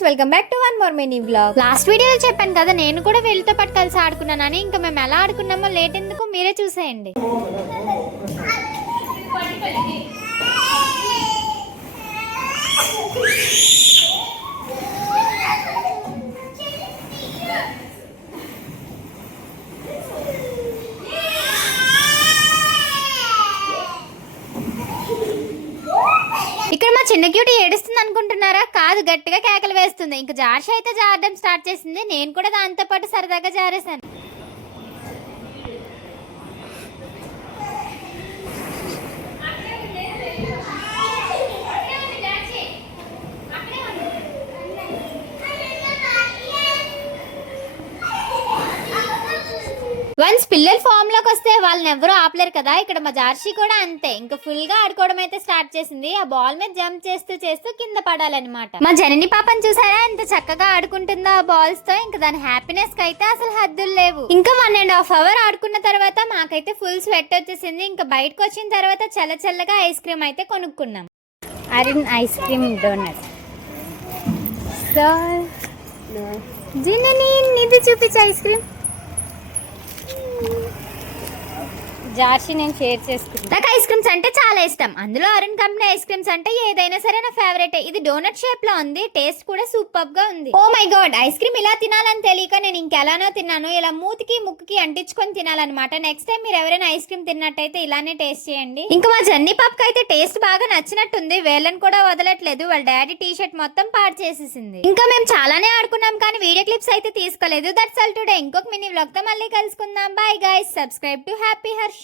Guys, welcome back to one more mini vlog. Last వీడియోలో చెప్పాను కదా, నేను కూడా వీళ్ళతో పాటు కలిసి ఆడుకున్నానని. ఇంకా మేము ఎలా ఆడుకున్నామో లేట్ ఎందుకు మీరే చూసేయండి. ఇక్కడ మా చిన్న క్యూటీ ఏడుస్తుంది అనుకుంటున్నారా? కాదు, గట్టిగా కేకలు వేస్తుంది. ఇంకా జార్షి అయితే జారడం స్టార్ట్ చేసింది. నేను కూడా దాంతో పాటు సరదాగా జారేశాను. వన్స్ పిల్లలు ఫామ్ లోకి వస్తే వాళ్ళని ఎవరు ఆపలేరు కదా. ఇక్కడ మా జార్షి కూడా అంతే, ఇంకా ఫుల్ గా ఆడుకోవడం అయితే స్టార్ట్ చేసింది. ఆ బాల్ మీద జంప్ చేస్తూ చేస్తూ కింద పడాలన్నమాట. మా జనని పాపని చూసారా ఎంత చక్కగా ఆడుకుంటుందో ఆ బాల్స్ తో. ఇంకా దాని హ్యాపీనెస్ కి అయితే అసలు హద్దులు లేవు. ఇంకా 1.5 hours ఆడుకున్న తర్వాత మాకైతే ఫుల్ స్వెట్ వచ్చేసింది. ఇంకా బయటకు వచ్చిన తర్వాత చల్ల చల్లగా ఐస్ క్రీమ్ అయితే కొనుక్కున్నాం. అరిన్ ఐస్ క్రీమ్ డోనట్. జిన్నని ఇది చూపించు ఐస్ క్రీమ్. జార్షి నేను షేర్ చేసుకుంటాను. నాకు ఐస్ క్రీమ్స్ అంటే చాలా ఇష్టం. అందులో అరుణ్ కంపెనీ ఐస్ క్రీమ్స్ అంటే ఏదైనా సరే నా ఫేవరెట్. ఇది డోనట్ షేప్ లో ఉంది, టేస్ట్ కూడా సూపర్ గా ఉంది. Oh my God, ice cream ఇలా తినాలని తెలియక నేను ఇంకెలానో తిన్నాను. ఇలా మూతికి ముక్కుకి అంటించుకొని తినాలన్నమాట. నెక్స్ట్ టైం మీరు ఎవరైనా ఐస్ క్రీమ్ తిన్నట్టయితే ఇలానే టేస్ట్ చేయండి. ఇంకా మా జర్నీ పాపకి అయితే టేస్ట్ బాగా నచ్చినట్టుంది. వేళ్ళని కూడా వదలట్లేదు. వాళ్ళ డాడీ టీ షర్ట్ మొత్తం పాడు చేసేసింది. ఇంకా మేము చాలానే ఆడుకున్నాం కానీ వీడియో క్లిప్స్ అయితే తీసుకోలేదు. That's all today. ఇంకొక మినీ వ్లాగ్ తో మళ్ళీ కలుసుకుందాం. Bye guys, subscribe to Happy Harsha.